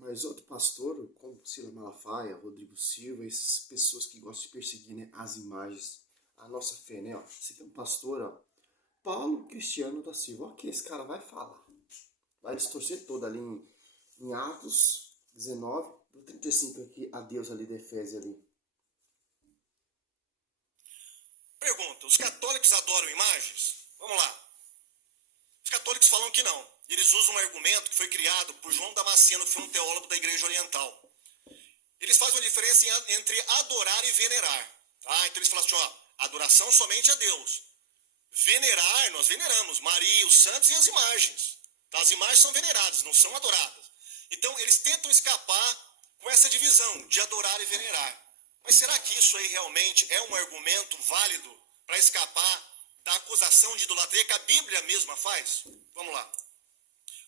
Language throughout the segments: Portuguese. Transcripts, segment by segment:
Mas outro pastor, como Silas Malafaia, Rodrigo Silva, essas pessoas que gostam de perseguir, né, as imagens, a nossa fé, né? Ó, você tem um pastor, ó, Paulo Cristiano da Silva. Olha o que esse cara vai falar. Vai distorcer todo ali em Atos 19, do 35 aqui, a Deus ali de Efésios ali. Pergunta, os católicos adoram imagens? Vamos lá. Os católicos falam que não. Eles usam um argumento que foi criado por João Damasceno, que foi um teólogo da Igreja Oriental. Eles fazem uma diferença entre adorar e venerar. Tá? Então eles falam assim, ó, adoração somente a Deus. Venerar, nós veneramos Maria, os santos e as imagens. Tá? As imagens são veneradas, não são adoradas. Então eles tentam escapar com essa divisão de adorar e venerar. Mas será que isso aí realmente é um argumento válido para escapar da acusação de idolatria que a Bíblia mesma faz? Vamos lá.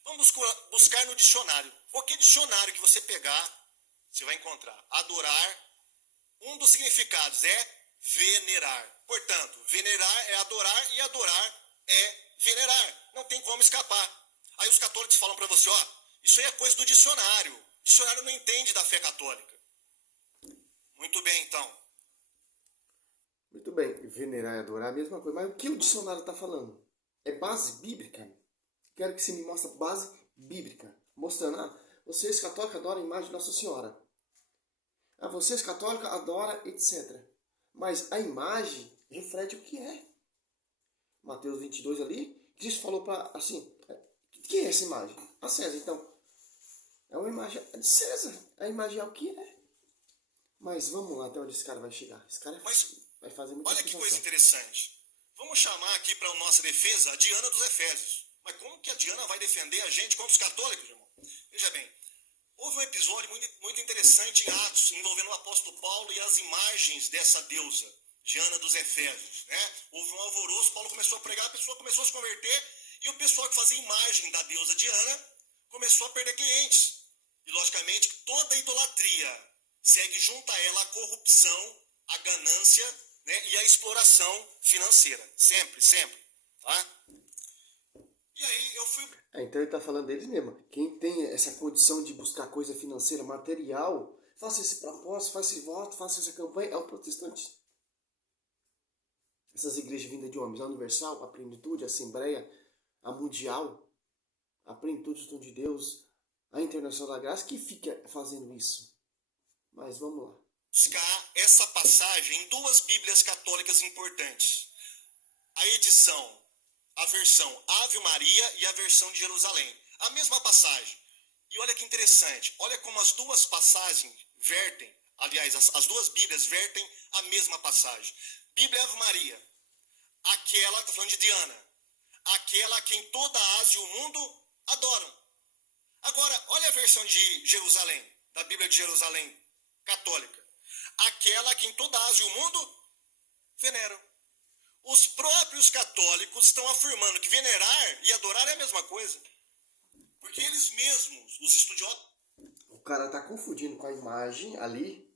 Vamos buscar no dicionário. Qualquer dicionário que você pegar, você vai encontrar adorar. Um dos significados é venerar. Portanto, venerar é adorar e adorar é venerar. Não tem como escapar. Aí os católicos falam para você, ó, isso aí é coisa do dicionário. O dicionário não entende da fé católica. Muito bem, então. Muito bem, venerar e adorar é a mesma coisa. Mas o que o dicionário está falando? É base bíblica? Quero que você me mostre base bíblica. Mostrando, vocês católicos adoram a imagem de Nossa Senhora. Vocês católicos adoram, etc. Mas a imagem reflete o que é. Mateus 22 ali, Cristo falou para, assim, o que é essa imagem? A César, então. É uma imagem de César. A imagem é o que é. Mas vamos lá até onde esse cara vai chegar. Esse cara vai fazer muita Olha que coisa interessante. Vamos chamar aqui para a nossa defesa a Diana dos Efésios. Mas como que a Diana vai defender a gente contra os católicos, irmão? Veja bem, houve um episódio muito interessante em Atos, envolvendo o apóstolo Paulo e as imagens dessa deusa, Diana dos Efésios. Né? Houve um alvoroço, Paulo começou a pregar, a pessoa começou a se converter, e o pessoal que fazia imagem da deusa Diana começou a perder clientes. E, logicamente, toda idolatria segue junto a ela a corrupção, a ganância, né, e a exploração financeira. Sempre, sempre. Tá? E aí eu fui... Então ele está falando deles mesmo. Quem tem essa condição de buscar coisa financeira, material, faça esse propósito, faça esse voto, faça essa campanha, é o protestante. Essas igrejas vindas de homens, a Universal, a Plenitude, a Assembleia, a Mundial, a Plenitude do Tom de Deus, a Internacional da Graça, que fica fazendo isso. Mas vamos lá. Buscar essa passagem em duas Bíblias católicas importantes. A edição, a versão Ave Maria e a versão de Jerusalém. A mesma passagem. E olha que interessante, olha como as duas passagens vertem, aliás, as duas Bíblias vertem a mesma passagem. Bíblia Ave Maria, aquela, está falando de Diana, aquela a quem toda a Ásia e o mundo adoram. Agora, olha a versão de Jerusalém, da Bíblia de Jerusalém católica. Aquela a quem toda a Ásia e o mundo veneram. Os próprios católicos estão afirmando que venerar e adorar é a mesma coisa. Porque eles mesmos, os estudiosos... O cara está confundindo com a imagem ali.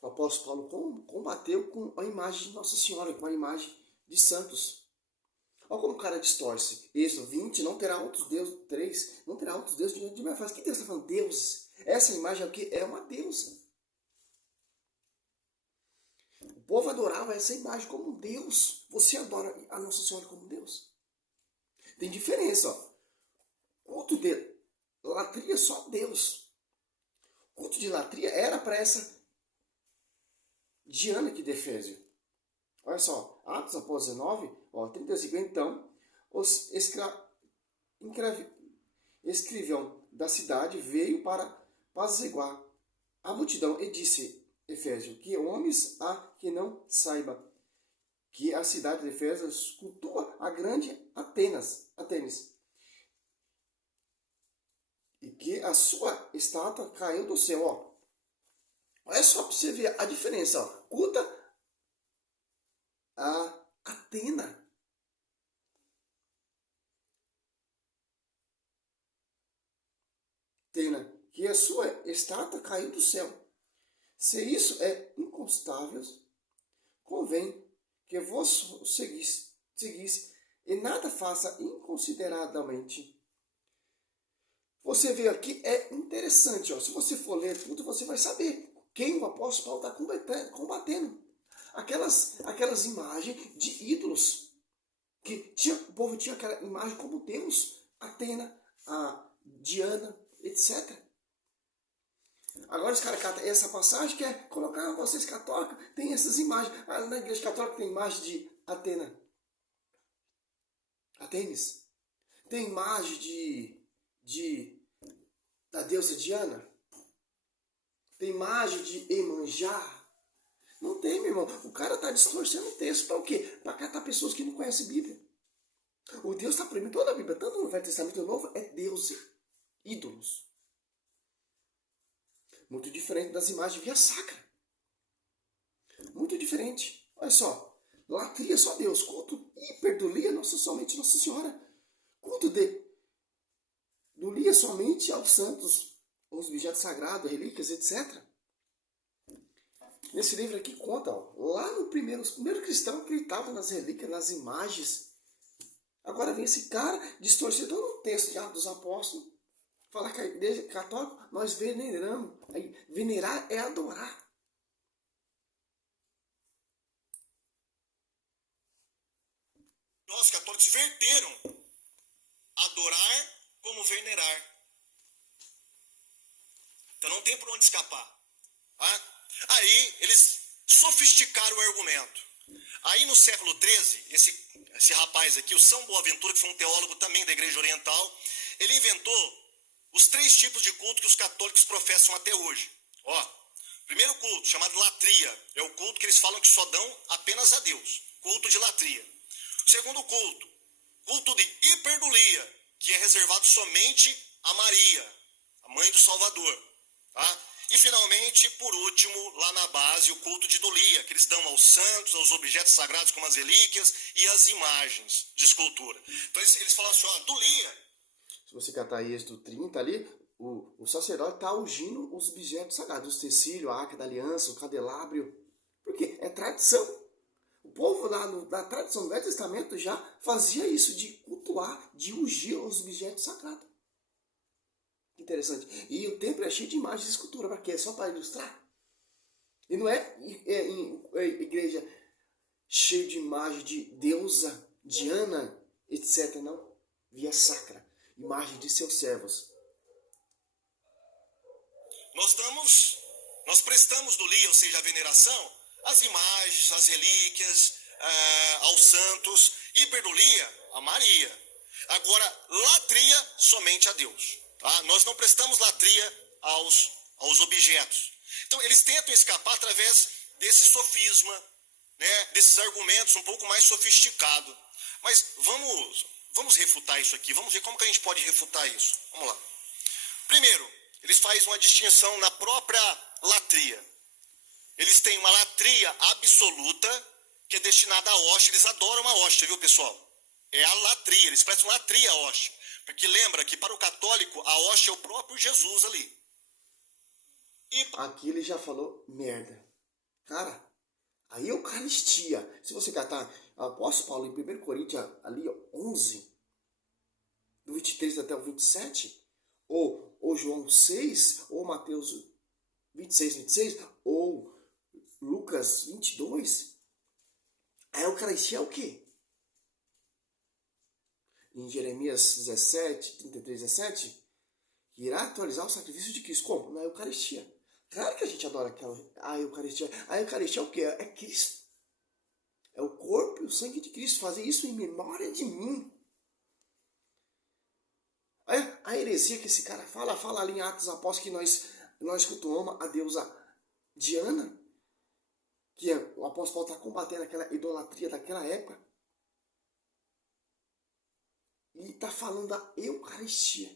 O apóstolo Paulo combateu com a imagem de Nossa Senhora, com a imagem de santos. Olha como o cara distorce. Êxodo 20, não terá outros deuses. 3, não terá outros deuses diante de mim. Faz que Deus está falando? Deus. Essa imagem é o que? É uma deusa. O povo adorava essa imagem como Deus. Você adora a Nossa Senhora como Deus? Tem diferença, ó. Culto de latria só Deus. Culto de latria era para essa Diana aqui de Efésio. Olha só, Atos após 19, 35. Então, os escrivão da cidade veio para apaziguar a multidão e disse, Efésio, que homens há que não saiba que a cidade de Efésio cultua a grande Atenas, e que a sua estátua caiu do céu. Ó. Olha só para você ver a diferença. Ó. Culta a Atena. Atena, que a sua estátua caiu do céu. Se isso é inconstável, convém que vos seguisse e nada faça inconsideradamente. você vê aqui, é interessante. Ó, se você for ler tudo, você vai saber quem o apóstolo Paulo está combatendo. Aquelas imagens de ídolos. O povo tinha aquela imagem como Deus, Atena, a Diana, etc. Agora os caras catam essa passagem, quer colocar, vocês católicos, tem essas imagens. Na igreja católica tem imagem de Atena, Artemis. Tem imagem da deusa Diana. Tem imagem de Emanjá. Não tem, meu irmão. O cara está distorcendo o texto para o quê? Para catar pessoas que não conhecem a Bíblia. O Deus está proibindo toda a Bíblia, tanto no Velho Testamento Novo, é Deus, ídolos. Muito diferente das imagens via sacra. Muito diferente. Olha só. Latria só Deus. Culto hiperdulia somente Nossa Senhora. Culto dulia somente aos santos, aos objetos sagrados, relíquias, etc. Nesse livro aqui conta, ó, lá no os primeiros cristãos acreditavam nas relíquias, nas imagens. Agora vem esse cara distorcer todo o texto de Atos dos Apóstolos. Falar que a igreja católica, nós veneramos. Aí, venerar é adorar. Nós católicos inverteram adorar como venerar. Então não tem por onde escapar. Tá? Aí eles sofisticaram o argumento. Aí no século XIII, esse rapaz aqui, o São Boaventura, que foi um teólogo também da Igreja Oriental, ele inventou os 3 tipos de culto que os católicos professam até hoje. Ó, primeiro culto, chamado latria, é o culto que eles falam que só dão apenas a Deus. Culto de latria. Segundo culto, culto de hiperdulia, que é reservado somente a Maria, a mãe do Salvador. Tá? E finalmente, por último, lá na base, o culto de dulia, que eles dão aos santos, aos objetos sagrados como as relíquias e as imagens de escultura. Então eles falam assim, ó, dulia. Se você catar Êxodo 30 ali, o sacerdote está ungindo os objetos sagrados, o utensílio, a arca da aliança, o candelabro. Por quê? É tradição. O povo lá na tradição do Velho Testamento já fazia isso, de cultuar, de ungir os objetos sagrados. Interessante. E o templo é cheio de imagens de escultura. Para quê? É só para ilustrar. E não é igreja cheia de imagem de deusa, Diana, etc. Não. Via sacra. Imagem de seus servos. Nós prestamos dulia, ou seja, a veneração, às imagens, às relíquias, aos santos. Hiperdulia, a Maria. Agora, latria, somente a Deus. Tá? Nós não prestamos latria aos objetos. Então, eles tentam escapar através desse sofisma, né, desses argumentos um pouco mais sofisticados. Mas vamos refutar isso aqui. Vamos ver como que a gente pode refutar isso. Vamos lá. Primeiro, eles fazem uma distinção na própria latria. Eles têm uma latria absoluta que é destinada à hóstia. Eles adoram a hóstia, viu, pessoal? É a latria. Eles prestam latria à hóstia. Porque lembra que para o católico a hóstia é o próprio Jesus ali. Aqui ele já falou merda. Cara, a Eucaristia. Se você catar o apóstolo Paulo em 1 Coríntios ali 11, do 23 até o 27, ou João 6, ou Mateus 26, ou Lucas 22, a Eucaristia é o quê? Em Jeremias 17, irá atualizar o sacrifício de Cristo. Como? Na Eucaristia. Claro que a gente adora a Eucaristia. A Eucaristia é o quê? É Cristo. É o corpo e o sangue de Cristo. Fazer isso em memória de mim. A heresia que esse cara fala ali em Atos dos Apóstolos que nós cultuamos a deusa Diana, que o apóstolo Paulo está combatendo aquela idolatria daquela época. E está falando da Eucaristia.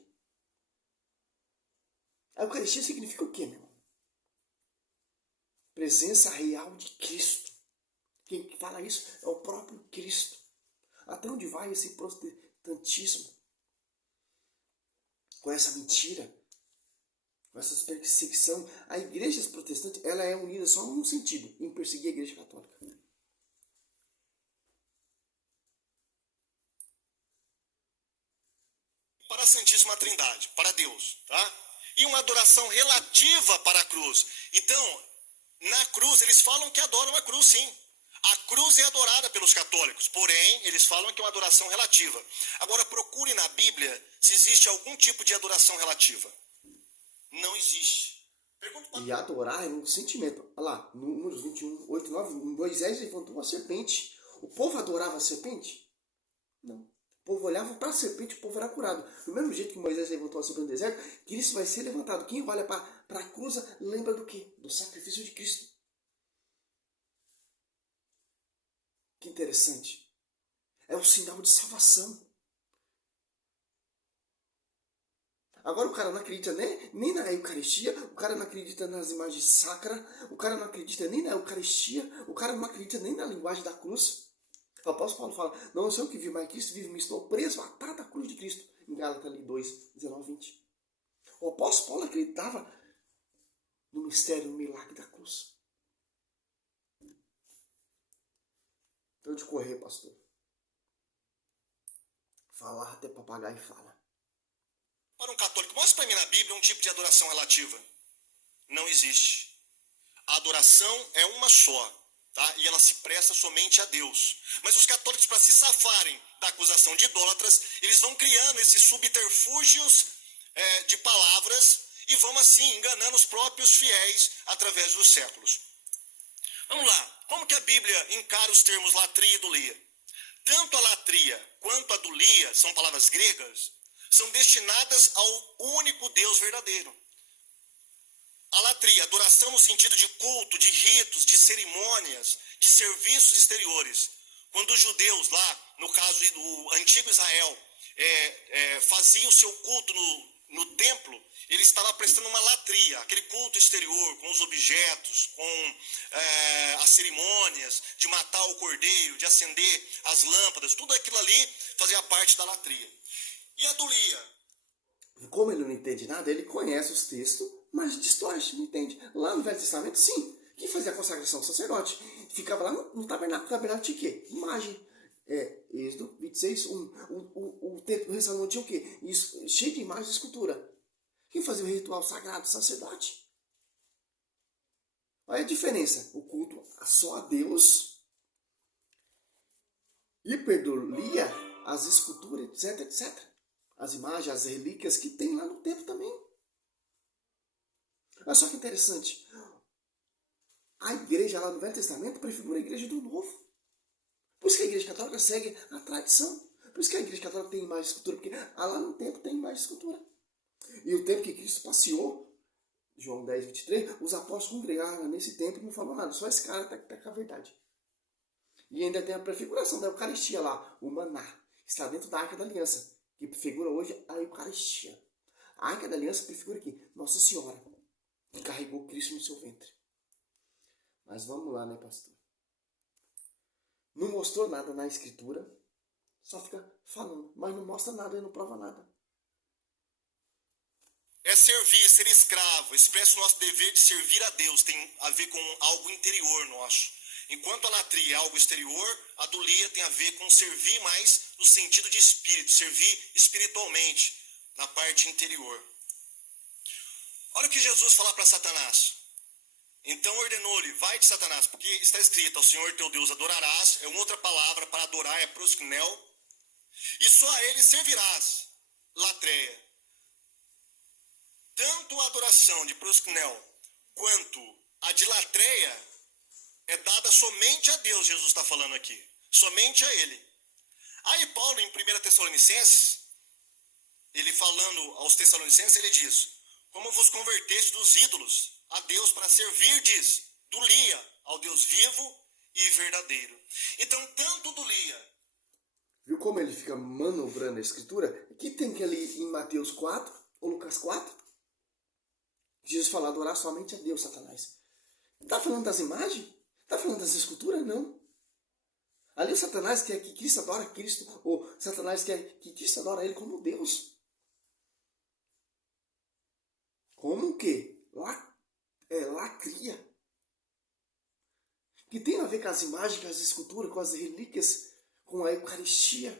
A Eucaristia significa o quê, meu irmão? Presença real de Cristo. Quem fala isso é o próprio Cristo. Até onde vai esse protestantismo? Com essa mentira, com essa perseguição. A igreja protestante, ela é unida só num sentido, em perseguir a igreja católica. para a Santíssima Trindade, para Deus, tá? E uma adoração relativa para a cruz. Então, na cruz, eles falam que adoram a cruz, sim. A cruz é adorada pelos católicos, porém, eles falam que é uma adoração relativa. Agora, procure na Bíblia se existe algum tipo de adoração relativa. Não existe. E adorar é um sentimento. Olha lá, Números 21, 8, 9, Moisés levantou uma serpente. O povo adorava a serpente? Não. O povo olhava para a serpente, o povo era curado. Do mesmo jeito que Moisés levantou a serpente no deserto, Cristo vai ser levantado. Quem olha para a cruz lembra do quê? Do sacrifício de Cristo. Que interessante. É o sinal de salvação. Agora o cara não acredita nem na Eucaristia, o cara não acredita nas imagens sacras, o cara não acredita nem na Eucaristia, o cara não acredita nem na linguagem da cruz. O apóstolo Paulo fala, não sou eu que vivo, mas Cristo vive, me estou preso atado à cruz de Cristo. Em Gálatas ali 2, 19, 20. O apóstolo Paulo acreditava no mistério, no milagre da cruz. Então de correr, pastor. Falar até papagaio fala. Para um católico, mostre para mim na Bíblia um tipo de adoração relativa. Não existe. A adoração é uma só, tá? E ela se presta somente a Deus. Mas os católicos, para se safarem da acusação de idólatras, eles vão criando esses subterfúgios de palavras e vão assim enganando os próprios fiéis através dos séculos. Vamos lá. Como que a Bíblia encara os termos latria e dulia? Tanto a latria quanto a dulia, são palavras gregas, são destinadas ao único Deus verdadeiro. A latria, adoração no sentido de culto, de ritos, de cerimônias, de serviços exteriores. Quando os judeus lá, no caso do antigo Israel, faziam o seu culto no templo, ele estava prestando uma latria, aquele culto exterior, com os objetos, com as cerimônias de matar o cordeiro, de acender as lâmpadas, tudo aquilo ali fazia parte da latria. E a dulia? Como ele não entende nada, ele conhece os textos, mas distorce, não entende. Lá no Velho Testamento, sim. Quem fazia a consagração do sacerdote? Ficava lá no tabernáculo. O tabernáculo tinha o quê? Imagem. Êxodo 26, 1. O templo do rei Salomão tinha o quê? Isso, cheio de imagens e escultura. Quem fazia o ritual sagrado? O sacerdote. Olha a diferença. O culto só a Deus. Hiperdulia, as esculturas, etc, etc. As imagens, as relíquias que tem lá no templo também. Olha só que interessante. A igreja lá no Velho Testamento prefigura a igreja do Novo. Por isso que a igreja católica segue a tradição. Por isso que a igreja católica tem imagem de escultura, porque lá no templo tem imagem de escultura. E o tempo que Cristo passeou, João 10, 23, os apóstolos congregaram nesse templo e não falou nada. Só esse cara está com a verdade. E ainda tem a prefiguração da Eucaristia lá, o maná. Está dentro da Arca da Aliança, que prefigura hoje a Eucaristia. A Arca da Aliança prefigura aqui Nossa Senhora, que carregou Cristo no seu ventre. Mas vamos lá, né, pastor? Não mostrou nada na Escritura, só fica falando, mas não mostra nada e não prova nada. É servir, ser escravo, expressa o nosso dever de servir a Deus, tem a ver com algo interior nosso. Enquanto a latria é algo exterior, a dulia tem a ver com servir mais no sentido de espírito, servir espiritualmente, na parte interior. Olha o que Jesus fala para Satanás. Então ordenou-lhe, vai de Satanás, porque está escrito, ao Senhor teu Deus adorarás, é uma outra palavra para adorar, é proskunel, e só a ele servirás, latreia. Tanto a adoração de proskunel quanto a de latreia é dada somente a Deus, Jesus está falando aqui, somente a ele. Aí Paulo, em 1 Tessalonicenses, ele falando aos Tessalonicenses, ele diz, como vos converteste dos ídolos a Deus para servirdes dulia ao Deus vivo e verdadeiro. Então, tanto dulia. Viu como ele fica manobrando a Escritura? Que tem que ali em Mateus 4, ou Lucas 4, Jesus fala adorar somente a Deus, Satanás. Está falando das imagens? Está falando das esculturas? Não. Ali o Satanás quer que Cristo adora Cristo, ou Satanás quer que Cristo adora ele como Deus. Como o quê? Lacria. Que tem a ver com as imagens, com as esculturas, com as relíquias, com a Eucaristia.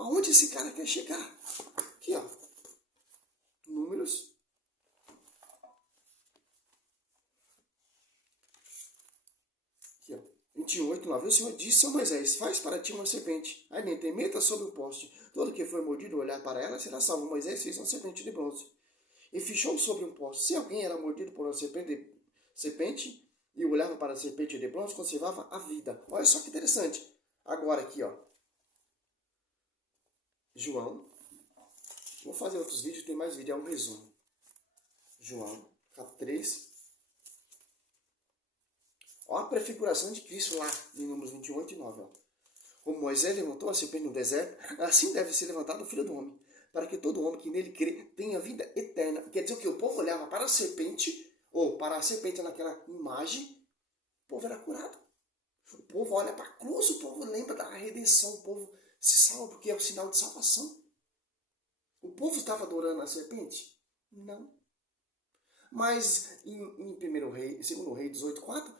Aonde esse cara quer chegar? Aqui, ó. Números. Aqui, ó. 21:8-9. O Senhor disse a Moisés: faz para ti uma serpente. Aí nem meta sobre o poste. Todo que for mordido olhar para ela será salvo. Moisés fez uma serpente de bronze e fechou sobre um poste. Se alguém era mordido por uma serpente e olhava para a serpente de bronze, conservava a vida. Olha só que interessante. Agora aqui, ó. João. Vou fazer outros vídeos, tem mais vídeo, é um resumo. João, capítulo 3. Olha a prefiguração de Cristo lá, em Números 21:8-9. Como Moisés levantou a serpente no deserto, assim deve ser levantado o Filho do Homem, para que todo homem que nele crê tenha vida eterna. Quer dizer o que? O povo olhava para a serpente, ou para a serpente naquela imagem, o povo era curado. O povo olha para a cruz, o povo lembra da redenção, o povo se salva, porque é o sinal de salvação. O povo estava adorando a serpente? Não. Mas em 2 Rei 18:4,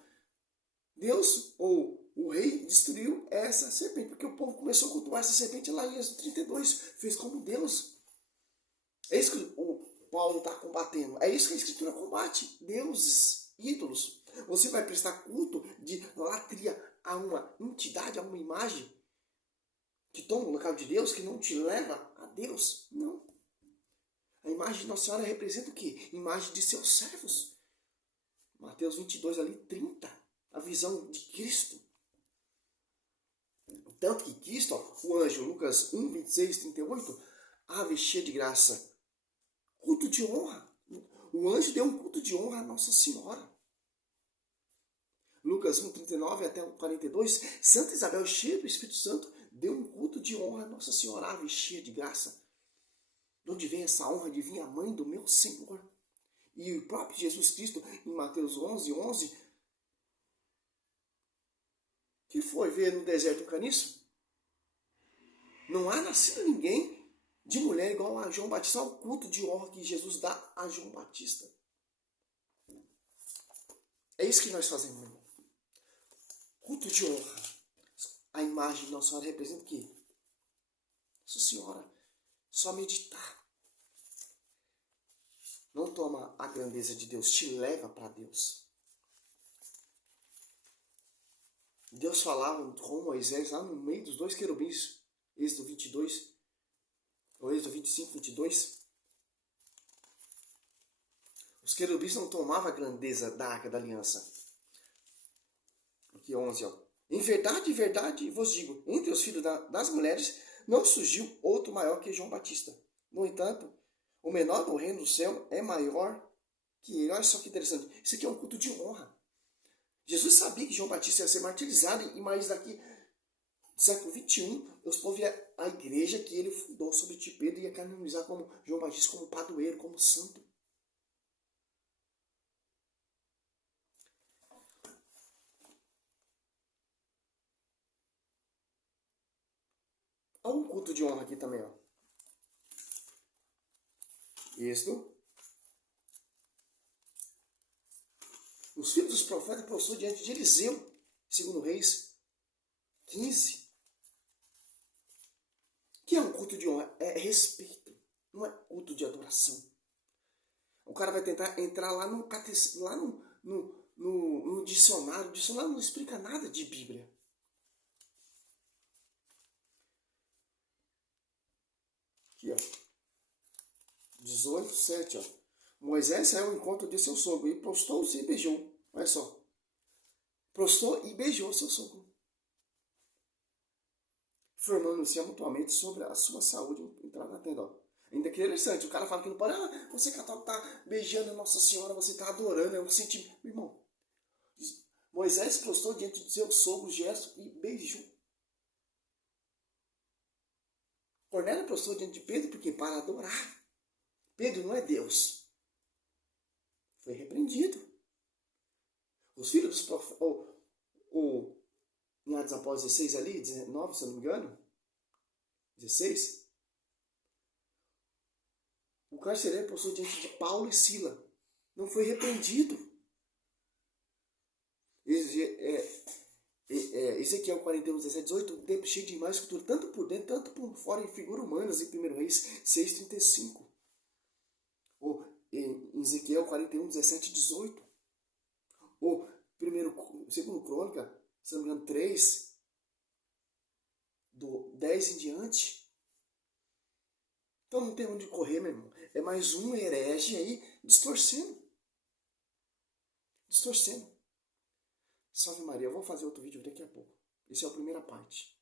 Deus, ou o rei, destruiu essa serpente, porque o povo começou a cultuar essa serpente lá em Êxodo 32, fez como Deus. É isso que o Paulo está combatendo, é isso que a Escritura combate, deuses, ídolos. Você vai prestar culto de latria a uma entidade, a uma imagem, que toma o local de Deus, que não te leva a Deus? Não. A imagem de Nossa Senhora representa o quê? Imagem de seus servos. Mateus 22:30. A visão de Cristo. Tanto que Cristo, ó, o anjo, Lucas 1:26-38, ave cheia de graça. Culto de honra. O anjo deu um culto de honra a Nossa Senhora. Lucas 1:39-42, Santa Isabel, cheia do Espírito Santo, deu um culto de honra a Nossa Senhora, ave cheia de graça. De onde vem essa honra de vir a mãe do meu Senhor? E o próprio Jesus Cristo, em Mateus 11:11, que foi ver no deserto um caniço? Não há nascido ninguém de mulher igual a João Batista. Olha o culto de honra que Jesus dá a João Batista. É isso que nós fazemos, meu irmão. Culto de honra. A imagem de Nossa Senhora representa o quê? Nossa Senhora. Só meditar. Não toma a grandeza de Deus, te leva para Deus. Deus falava com Moisés lá no meio dos dois querubins. Êxodo 22, ou Êxodo 25:22. Os querubins não tomavam a grandeza da Arca da Aliança. Aqui 11, ó. Em verdade vos digo, entre os filhos das mulheres não surgiu outro maior que João Batista. No entanto, o menor do reino do céu é maior que ele. Olha só que interessante. Isso aqui é um culto de honra. Jesus sabia que João Batista ia ser martirizado, e mais daqui do século 21, os povos iam à igreja que ele fundou sobre ti Pedro, ia canonizar como João Batista, como padroeiro, como santo. Há um culto de honra aqui também, ó. Isto. Os filhos dos profetas prostrou diante de Eliseu, segundo Reis 15. Que é um culto de honra? É respeito, não é culto de adoração. O cara vai tentar entrar lá no dicionário. O dicionário não explica nada de Bíblia. Aqui, ó. 18:7, ó. Moisés saiu ao encontro de seu sogro e prostou-se e beijou. Olha só. Prostou e beijou seu sogro, formando-se mutuamente sobre a sua saúde entrar na tenda. Ó. Ainda que interessante, o cara fala que não pode. Você católico tá beijando a Nossa Senhora, você tá adorando, é um sentimento. Irmão, Moisés prostou diante de seu sogro, gesto, e beijou. Cornélio prostou diante de Pedro, porque para adorar. Pedro não é Deus. Foi repreendido. Os filhos dos profetas, em Atos Apóstolos 16 ali, 19, se eu não me engano, 16, o carcereiro prostou diante de Paulo e Sila. Não foi repreendido. Ezequiel 41, 17, 18, um tempo cheio de imagens e cultura, tanto por dentro, tanto por fora, em figuras humanas, em 1 Reis 6, 35. Ou em Ezequiel 41, 17, 18. Ou 2 Crônica, se não me engano, 3, do 10 em diante. Então não tem onde correr, meu irmão. É mais um herege aí distorcendo. Distorcendo. Salve Maria, eu vou fazer outro vídeo daqui a pouco. Essa é a primeira parte.